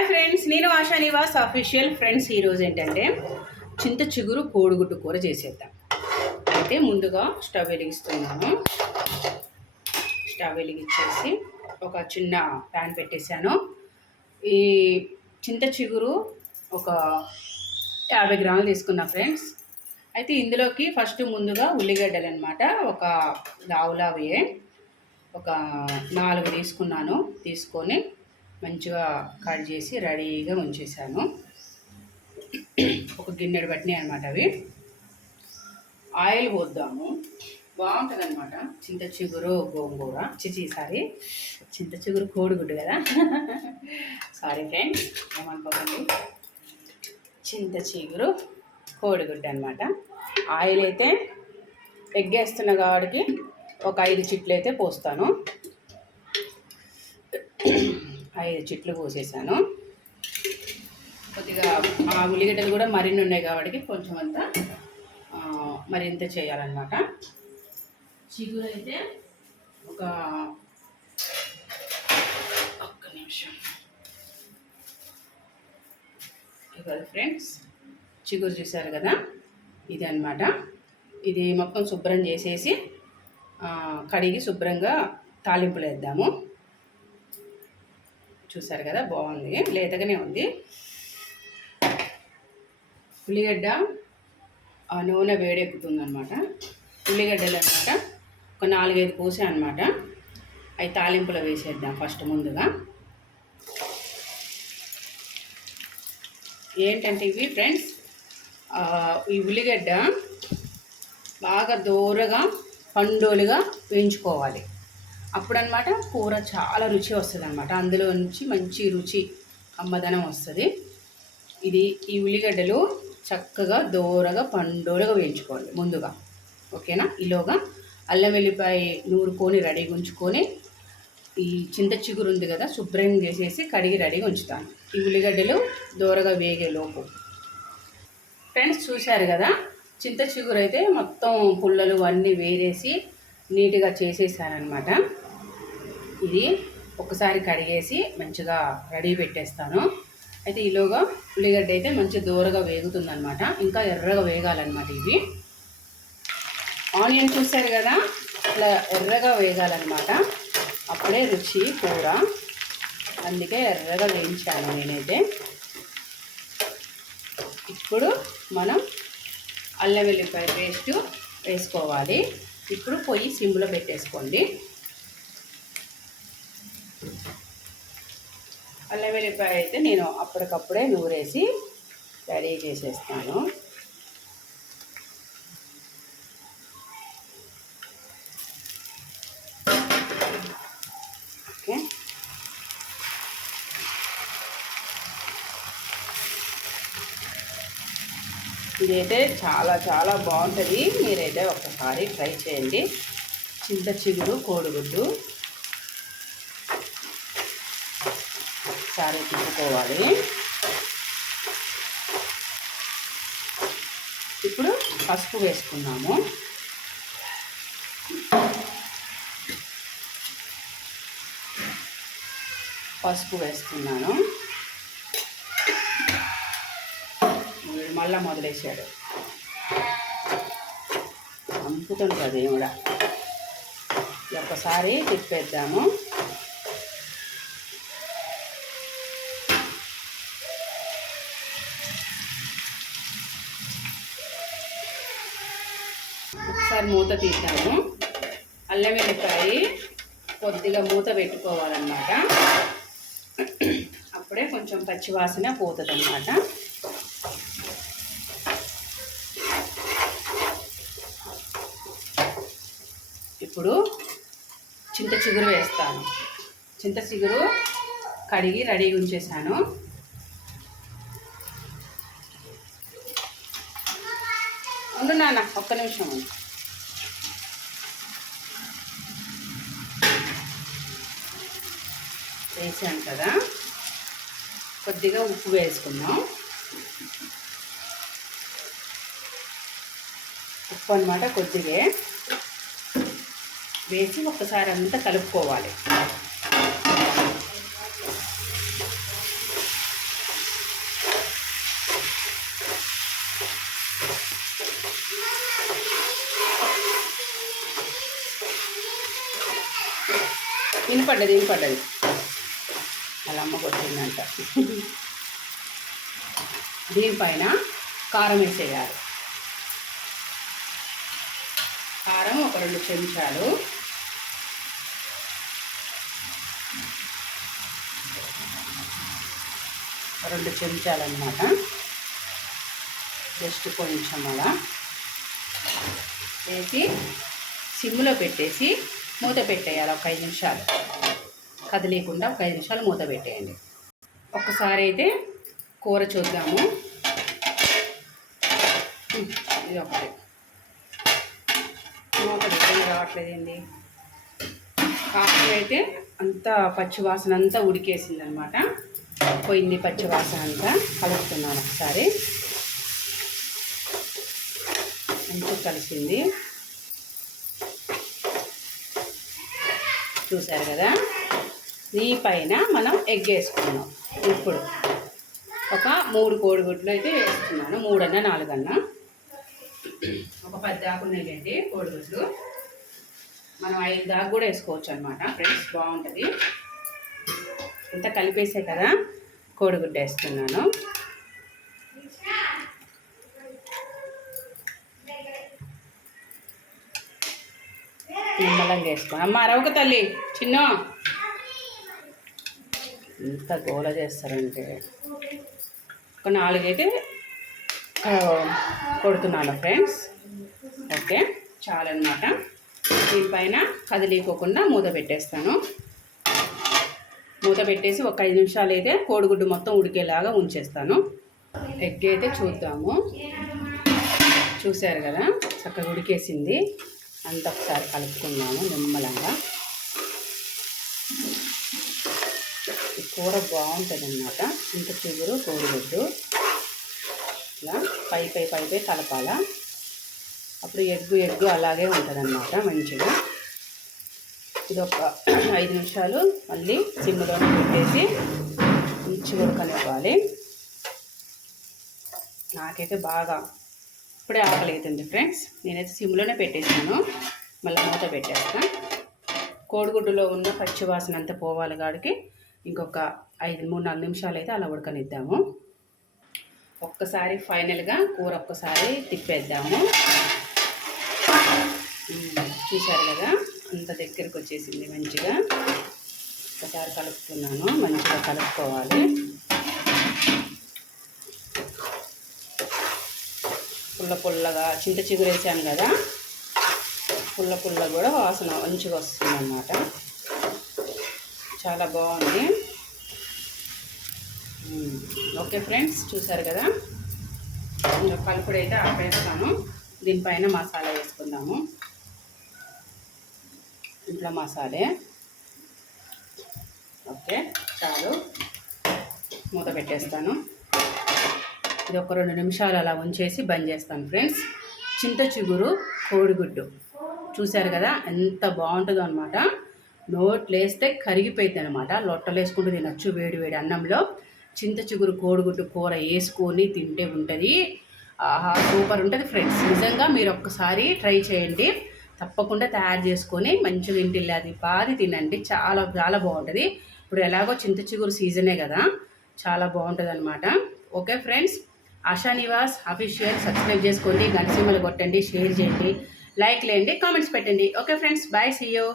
Hi friends నేను ASHA Nivas official friends ఈరోజు ఏంటంటే చింత చిగురు కోడిగుడ్డు కూర చేసేద్దాం. అయితే ముందుగా స్టవ్ వెలిగిస్తున్నాను. స్టవ్ వెలిగించేసి ఒక చిన్న ప్యాన్ పెట్టేశాను. ఈ చింత చిగురు ఒక యాభై గ్రాములు తీసుకున్నా ఫ్రెండ్స్ అయితే ఇందులోకి ఫస్ట్ ముందుగా ఉల్లిగడ్డలు అనమాట ఒక లావులావే ఒక నాలుగు తీసుకున్నాను. తీసుకొని మంచిగా కట్ చేసి రెడీగా ఉంచేసాను ఒక గిన్నెడు పట్టినాయి అనమాట అవి. ఆయిల్ పోద్దాము. బాగుంటుంది అనమాట చింత చిగురు గోంగూర. చిచి సారీ. చింత చిగురు కోడిగుడ్డు కదా. సారీ ఫ్రెండ్స్ ఏమనుకోకండి. చింత చిగురు కోడిగుడ్డు అనమాట ఆయిల్ అయితే ఎగ్గేస్తున్న కాబట్టి ఒక ఐదు చిట్లు అయితే పోస్తాను. ఐదు చిట్లు పోసేసాను కొద్దిగా ఆ ఉల్లిగడ్డలు కూడా మరిన్ని ఉన్నాయి కాబట్టి కొంచెం అంతా మరింత చేయాలన్నమాట. చిగురు అయితే ఒక ఒక్క నిమిషం. ఫ్రెండ్స్ చిగురు చూసారు కదా? ఇది అన్నమాట ఇది మొత్తం శుభ్రం చేసేసి కడిగి శుభ్రంగా తాలింపులు వేద్దాము. చూసారు కదా బాగుంది లేతగానే ఉంది. ఉల్లిగడ్డ ఆ నూనె వేడెక్కుతుంది అనమాట ఉల్లిగడ్డలు అనమాట ఒక నాలుగైదు కోసే అనమాట అవి తాలింపులో వేసేద్దాం ఫస్ట్ ముందుగా. ఏంటంటే ఇవి ఫ్రెండ్స్ ఈ ఉల్లిగడ్డ బాగా దూరగా పండులుగా వేయించుకోవాలి. అప్పుడనమాట కూర చాలా రుచి వస్తుంది అనమాట అందులో నుంచి మంచి రుచి అమ్మదనం వస్తుంది. ఇది ఈ ఉల్లిగడ్డలు చక్కగా దోరగా పండోరగా వేయించుకోవాలి ముందుగా. ఓకేనా? ఈలోగా అల్లం వెల్లిపాయ నూరుకొని రెడీగా ఉంచుకొని ఈ చింత చిగురు ఉంది కదా శుభ్రం చేసేసి కడిగి రెడీగా ఉంచుతాను ఈ ఉల్లిగడ్డలు దోరగా వేగే లోపు. ఫ్రెండ్స్ చూశారు కదా చింత చిగురు అయితే మొత్తం పుల్లలు అన్నీ వేరేసి నీట్గా చేసేసానమాట ఇది ఒకసారి కడిగేసి మంచిగా రెడీ పెట్టేస్తాను. అయితే ఈలోగా ఉల్లిగడ్డ అయితే మంచి దూరగా వేగుతుందనమాట ఇంకా ఎర్రగా వేగాలన్నమాట ఇవి. ఆనియన్ చూశారు కదా? ఇట్లా ఎర్రగా వేగాలన్నమాట. అప్పుడే రుచి కూర. అందుకే ఎర్రగా వేయించాను నేనైతే. ఇప్పుడు మనం అల్లం వెల్లిపాయ పేస్ట్ వేసుకోవాలి. ఇప్పుడు పొయ్యి సిమ్లో పెట్టేసుకోండి. అల్లం వెల్లిపాయ అయితే నేను అప్పటికప్పుడే నూరేసి రెడీ చేసేస్తాను. ఇదైతే చాలా చాలా బాగుంటుంది. మీరైతే ఒకసారి ట్రై చేయండి. చింత చిగురు కోడిగుడ్డు. ఒకసారి తిప్పుకోవాలి. ఇప్పుడు పసుపు వేసుకున్నాము పసుపు వేసుకున్నాను వీడు మళ్ళా మొదలేశాడు అంపుతుంది కదా కూడా. ఒక్కసారి తిప్పేద్దాము. ఒకసారి మూత తీద్దాము. అల్లం వెల్లిపాయ కొద్దిగా మూత పెట్టుకోవాలన్నమాట. అప్పుడే కొంచెం పచ్చివాసన పోతుంది అన్నమాట ఇప్పుడు చింత చిగురు వేస్తాను. చింత చిగురు కడిగి రెడీగా ఉంచేసాను ఉండు నాన్న ఒక్క నిమిషం వేసాను కదా. కొద్దిగా ఉప్పు వేసుకుందాం. ఉప్పు అనమాట కొద్దిగా. వేసి ఒకసారి అంతా కలుపుకోవాలి. వినపడ్డది వినపడ్డది. అలా అమ్మ కొట్టిందంట. దీనిపైన కారం వేసేయాలి. కారం ఒక రెండు చెంచాలు. రెండు చెంచాలు అనమాట జస్ట్ కొంచెం అలా. వేసి సిమ్లో పెట్టేసి మూత పెట్టేయాలి ఒక ఐదు నిమిషాలు. కదిలేకుండా ఒక ఐదు నిమిషాలు మూత పెట్టేయండి. ఒక్కసారి అయితే కూర చూద్దాము. ఇది ఒకటి. మూత పెట్టేది రావట్లేదండి. కాఫీ అయితే అంతా పచ్చి వాసన అంతా ఉడికేసింది అనమాట పోయింది పచ్చివాసన అంతా కలుపుతున్నాను ఒకసారి. మంచిగా కలిసింది. చూసారు కదా? దీనిపైన మనం ఎగ్ వేసుకున్నాం. ఇప్పుడు ఒక మూడు కోడిగుడ్లు అయితే వేసుకున్నాను. మూడన్నా నాలుగన్నా. ఒక పది దాకా ఉన్నాయండి కోడిగుడ్లు. మనం ఐదు దాకా కూడా వేసుకోవచ్చు అనమాట ఫ్రెండ్స్ బాగుంటుంది. ఇంత కలిపేసే కదా? కోడిగుడ్డ వేస్తున్నాను నిమ్మలంగా వేసుకో అమ్మ అరవక తల్లి చిన్న. ఎంత గోల చేస్తారంటే. ఒక నాలుగైతే కొడుతున్నాను ఫ్రెండ్స్. ఓకే చాలన్నమాట. దీనిపైన కదిలీకోకుండా మూత పెట్టేస్తాను. మూత పెట్టేసి ఒక ఐదు నిమిషాలు అయితే కోడిగుడ్డు మొత్తం ఉడికేలాగా ఉంచేస్తాను. ఎగ్ అయితే చూద్దాము. చూశారు కదా? చక్కగా ఉడికేసింది. అంత ఒకసారి కలుపుకున్నాము నిమ్మలంగా. కూర బాగుంటుంది అన్నమాట ఇంత చిగురు కోడిగుడ్డు. ఇలా పై పై పై పై కలపాల? అప్పుడు ఎగ్గు ఎగ్గు అలాగే ఉంటుంది అన్నమాట మంచిగా. ఇది ఒక ఐదు నిమిషాలు మళ్ళీ సిమ్లోనే పెట్టేసి మంచిగా ఉడకనివ్వాలి నాకైతే బాగా ఇప్పుడే ఆకలి అవుతుంది ఫ్రెండ్స్. నేనైతే సిమ్లోనే పెట్టేసాను మళ్ళీ మూత పెట్టేస్తాను కోడిగుడ్డులో ఉన్న పచ్చివాసన అంతా పోవాలి కాడికి ఇంకొక ఐదు మూడు నాలుగు నిమిషాలు అయితే అలా ఉడకనిద్దాము. ఒక్కసారి ఫైనల్గా కూర ఒక్కసారి తిప్పేద్దాము. చూశారు కదా అంత దగ్గరికి వచ్చేసింది మంచిగా. ఒకసారి కలుపుతున్నాను మంచిగా కలుపుకోవాలి. పుల్ల పుల్లగా చింత చిగురు వేసాను కదా పుల్ల పుల్ల కూడా వాసన మంచిగా వస్తుంది అన్నమాట చాలా బాగుంది. ఓకే ఫ్రెండ్స్ చూసారు కదా? ఇంకా కలుపుడైతే ఆపేస్తాను. దీనిపైన మసాలా వేసుకుందాము. ఇంట్లో మసాలే. ఓకే చాలు. మూత పెట్టేస్తాను. ఇది ఒక రెండు నిమిషాలు అలా ఉంచేసి బంద్ చేస్తాను ఫ్రెండ్స్. చింత చిగురు కోడిగుడ్డు. చూశారు కదా ఎంత బాగుంటుందో అనమాట నోట్లేస్తే కరిగిపోయింది అనమాట లొట్టలు వేసుకుంటూ తినచ్చు వేడి వేడి అన్నంలో. చింత చిగురు కోడిగుడ్డు కూర వేసుకొని తింటే ఉంటుంది. ఆహా సూపర్ ఉంటుంది ఫ్రెండ్స్. నిజంగా మీరు ఒక్కసారి ట్రై చేయండి. తప్పకుండా తయారు చేసుకొని మంచిగా ఇంటిల్లి అది పాది తినండి. చాలా చాలా బాగుంటుంది. ఇప్పుడు ఎలాగో చింత చిగురు సీజనే కదా చాలా బాగుంటుంది అనమాట okay friends Asha Nivas official subscribe చేసుకోండి గంట కొట్టండి షేర్ చేయండి లైక్ లేండి కామెంట్స్ పెట్టండి. Okay friends bye see you.